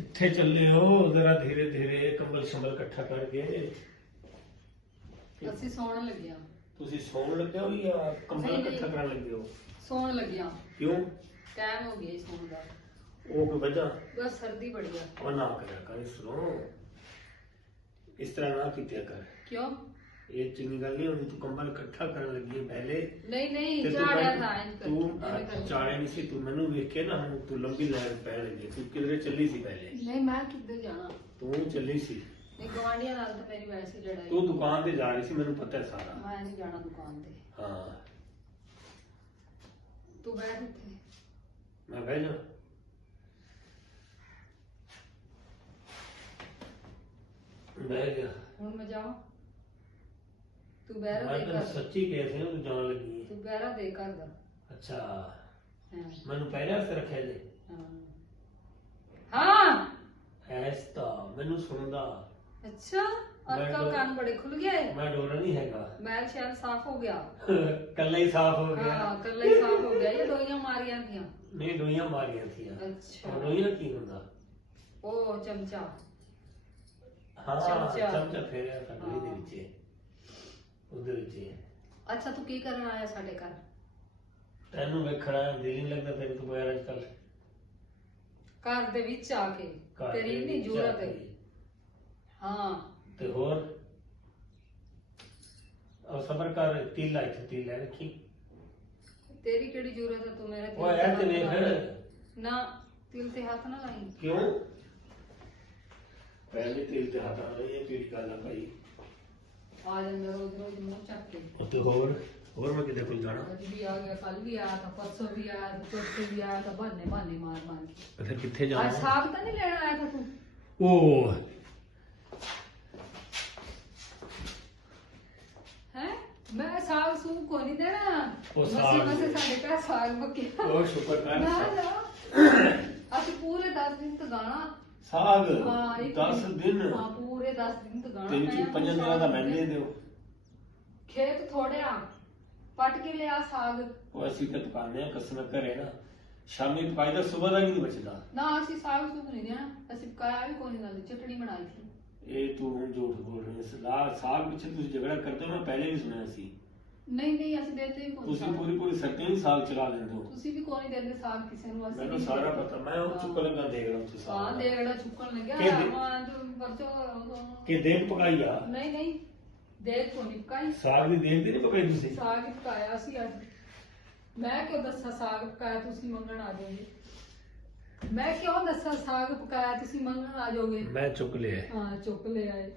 किथे चले हो? जरा धीरे धीरे कंबल शंबल इकट्ठा करके। ਅਸੀਂ ਸੌਣ ਲੱਗਿਆ। ਤੁਸੀਂ ਸੌਣ ਲੱਗੇ ਹੋ ਜਾਂ ਕੰਬਲ ਨਹੀਂ, ਇਕੱਠਾ ਕਰਨ ਲੱਗੇ ਹੋ? ਸੌਣ ਲੱਗਿਆ। ਕਿਉਂ? ਟਾਈਮ ਹੋ ਗਿਆ ਸੌਣ ਦਾ। ਉਹ ਕੋਈ ਵਜ੍ਹਾ? ਬਸ ਸਰਦੀ ਬੜੀ ਆ। ਉਹ ਨਾ ਕਰਿਆ ਕਰ, ਸੁਣੋ ਇਸ ਤਰ੍ਹਾਂ ਨਾ ਕੀਤਿਆ ਕਰ। ਕਿਉਂ? ਇਹ ਚੰਗੀ ਗੱਲ ਨਹੀਂ ਹੋਣੀ। ਤੂੰ ਕੰਬਲ ਇਕੱਠਾ ਕਰਨ ਲੱਗੀ ਹੈ ਪਹਿਲੇ। ਨਹੀਂ ਨਹੀਂ ਤੇ ਤੂੰ ਝਾੜਿਆ ਪਹਿਲੇ- ਤਾਂ ਇੰਜ ਤੂੰ ਕਰਕੇ ਚਾੜਿਆ ਨਹੀਂ ਸੀ। ਤੂੰ ਮੈਨੂੰ ਵੇਖ ਕੇ ਨਾ ਹੁਣ ਤੂੰ ਲੰਬੀ ਲਾਈਨ ਪੈ ਲੱਗੀ। ਤੂੰ ਕਿਧਰੇ ਚੱਲੀ ਸੀ ਪਹਿਲੇ? ਨਹੀਂ ਮੈਂ ਕਿੱਧਰ ਜਾਣਾ? ਤੂੰ ਚੱਲੀ ਸੀ। ਇਹ ਗਵਾਂਢੀਆਂ ਨਾਲ ਤਾਂ ਮੇਰੀ ਵੈਸੇ ਲੜਾਈ। ਤੂੰ ਦੁਕਾਨ ਤੇ ਜਾ ਰਹੀ ਸੀ, ਮੈਨੂੰ ਪਤਾ ਹੈ ਸਾਰਾ। ਮੈਂ ਨਹੀਂ ਜਾਣਾ ਦੁਕਾਨ ਤੇ। ਹਾਂ ਤੂੰ ਬੈਠ ਇੱਥੇ। ਮੈਂ ਬਹਿ ਜਾ। ਬਹਿ ਗਿਆ। ਹੁਣ ਮੈਂ ਜਾਵਾਂ? ਤੂੰ ਬਹਿਰਾ ਮੈਂ ਦੇ ਤਾਂ ਕਰ। ਸੱਚੀ ਕਹਿ ਸੀ ਨਾ ਤੂੰ ਜਾਣ ਲੱਗੀ ਹੈ। ਤੂੰ ਬਹਿਰਾ ਦੇ ਕਰ ਦਾ। ਅੱਛਾ ਹਾਂ ਮੈਨੂੰ ਪਹਿਲਾਂ ਸੇ ਰੱਖਿਆ ਜੇ। ਹਾਂ ਐਸ ਤਾਂ ਮੈਨੂੰ ਸੁਣਦਾ। ਅੱਛਾ ਅੱਖਾਂ ਕੰਨ ਬੜੇ ਖੁੱਲ ਗਏ। ਮੈਂ ਡੋਰਾ ਨਹੀਂ ਹੈਗਾ। ਮੈਲ ਸ਼ੈਲ ਸਾਫ਼ ਹੋ ਗਿਆ। ਕੱਲਾ ਹੀ ਸਾਫ਼ ਹੋ ਗਿਆ। ਹਾਂ ਕੱਲਾ ਹੀ ਸਾਫ਼ ਹੋ ਗਿਆ। ਇਹ ਦੋਈਆਂ ਮਾਰੀਆਂ ਥੀਆਂ। ਨਹੀਂ ਡੋਈਆਂ ਮਾਰੀਆਂ ਸੀ। ਅੱਛਾ ਡੋਈਆਂ ਕੀ ਹੁੰਦਾ? ਉਹ ਚਮਚਾ। ਹਾਂ ਚਮਚਾ। ਚਮਚਾ ਫੇਰਿਆ ਕੰਢੀ ਦੇ ਵਿੱਚ ਉਹਦੇ ਵਿੱਚ। ਅੱਛਾ ਤੂੰ ਕੀ ਕਰਨ ਆਇਆ ਸਾਡੇ ਘਰ? ਤੈਨੂੰ ਵੇਖਣਾ ਦਿਲ ਨਹੀਂ ਲੱਗਦਾ ਤੇਰੇ ਤੋਂ ਬਗੈਰ ਅੱਜ ਕੱਲ? ਘਰ ਦੇ ਵਿੱਚ ਆ ਕੇ ਤੇਰੀ ਨਹੀਂ ਜ਼ਰੂਰਤ ਹੈ। ਹਾਂ ਤੇ ਹੋਰ ਉਹ ਸਬਰ ਕਰ। ਤੀਲਾ ਇੱਥੇ ਤੀਲਾ ਰੱਖੀ। ਤੇਰੀ ਕਿਹੜੀ ਜ਼ਰੂਰਤ ਹੈ? ਤੂੰ ਮੇਰੇ ਉਹ ਐ ਤੇ ਵੇਖ ਨਾ ਤਿਲ ਤੇ ਹੱਥ ਨਾ ਲਾਈ। ਕਿਉਂ? ਪਹਿਲੇ ਤੀਲ ਤੇ ਹੱਥ ਨਾਲ ਇਹ ਪੀਟ ਕਰ ਲਾ ਭਾਈ। ਆ ਜਾਂਦਾ ਰੋਜ਼ ਰੋਜ਼ ਮੂੰਹ ਚੱਕ ਕੇ। ਤੇ ਹੋਰ ਮੈਂ ਕਿਤੇ ਕੋਲ ਜਾਣਾ? ਅੱਜ ਵੀ ਆ ਗਿਆ, ਕੱਲ ਵੀ ਆਇਆ ਤਾਂ ਪਰਸੋਂ ਵੀ ਆਇਆ ਤਾਂ ਚੌਥੇ ਵੀ ਆਇਆ ਤਾਂ ਬਹਾਨੇ ਬਹਾਨੇ ਮਾਰ ਮਾਰ ਕੇ। ਫਿਰ ਕਿੱਥੇ ਅੱਜ ਜਾਣਾ? ਸਾਗ ਤਾਂ ਨਹੀਂ ਲੈਣ ਆਇਆ ਤਾਂ ਤੂੰ? ਉਹ ਹੈ ਮੈਂ ਸਾਗ ਸੂਗ ਕੋ ਨਹੀਂ ਦੇਣਾ। ਉਹ ਮਸੇ ਸਾਗ ਮਸੇ ਸਾਡੇ ਘਰ ਸਾਗ ਮੱਕਿਆ। ਉਹ ਸ਼ੁਕਰ ਕਰ। ਨਾ ਨਾ ਅਸੀਂ ਪੂਰੇ 10 ਦਿਨ ਤਗਾਣਾ। ਸਾਗ ਹਾਂ 10 ਦਿਨ? ਹਾਂ ਪੂਰੇ 10 ਦਿਨ ਤਗਾਣਾ। ਤੇ ਵਿੱਚ 5 ਦਿਨਾਂ ਦਾ ਮਹੀਨੇ ਦਿਓ। ਖੇਤ ਥੋੜਿਆ ਪੱਟ ਕੇ ਲਿਆ ਸਾਗ। ਉਹ ਅਸੀਂ ਤਾਂ ਪਕਾਉਂਦੇ ਆ ਕਸਮ ਕਰੇ ਨਾ। ਸ਼ਾਮੀ ਪਕਾਈ ਦਾ ਸਵੇਰ ਦਾ ਵੀ ਨਹੀਂ ਬਚਦਾ। ਨਾ ਅਸੀਂ ਸਾਗ ਸੁਗ ਨਹੀਂ ਦੇਣਾ। ਅਸੀਂ ਪਕਾਇਆ ਵੀ ਕੋਈ ਨਾਲ ਚਟਣੀ ਬਣਾਈ ਸੀ। ਇਹ ਤੂੰ ਹੁਣ ਝੂਠ ਬੋਲ ਰਹੀ ਹੈ। ਸਲਾਹ ਸਾਗ ਪਿੱਛੇ ਤੁਸੀਂ ਝਗੜਾ ਕਰਦੇ ਹੋ, ਮੈਂ ਪਹਿਲੇ ਵੀ ਸੁਣਿਆ ਸੀ। ਨਹੀਂ ਨਹੀਂ ਅਸੀਂ ਦੇਤੇ ਹੀ ਕੋਈ ਤੁਸੀਂ ਪੂਰੀ ਸਰਦੀਆਂ ਵੀ ਸਾਗ ਚਲਾ ਲੈਂਦੇ ਹੋ। ਤੁਸੀਂ ਵੀ ਕੋਈ ਨਹੀਂ ਦਿੰਦੇ ਸਾਗ ਕਿਸੇ ਨੂੰ। ਅਸੀਂ ਮੈਨੂੰ ਨਹੀਂ ਸਾਰਾ ਦਿੰਦੇ। ਪਤਾ। ਮੈਂ ਉਹ ਚੁੱਕ ਲੱਗਾ ਦੇਖ ਰਿਹਾ ਉੱਥੇ ਹਾਂ ਸਾਗ ਦੇਗੜਾ ਚੁੱਕਣ ਲੱਗਿਆ। ਕਿਹਦੇ? ਹਾਂ ਤੂੰ ਪਰਚੋ ਕਿ ਦੇਖ ਪਕਾਈ ਆ। ਨਹੀਂ ਨਹੀਂ ਦੇਖ ਕੋ ਨਹੀਂ ਪਕਾਈ। ਸਾਗ ਦੀ ਦੇਖ ਦੀ ਨਹੀਂ ਪਕਾਈ ਤੁਸੀਂ? ਸਾਗ ਹੀ ਪਕਾਇਆ ਸੀ ਅੱਜ। ਮੈਂ ਕਿਉਂ ਦੱਸਾਂ ਸਾਗ ਪਕਾਇਆ ਤੁਸੀਂ ਮੰਗਣ ਆ ਜਾਓਗੇ? ਮੈਂ ਕਿਉਂ ਦੱਸਾਂ ਸਾਗ ਪਕਾਇਆ ਤੁਸੀਂ ਮੰਗਣ ਆ ਜਾਓਗੇ? ਮੈਂ ਚੁੱਕ ਲਿਆ। ਹਾਂ ਚੁੱਕ ਲੈ ਆਏ।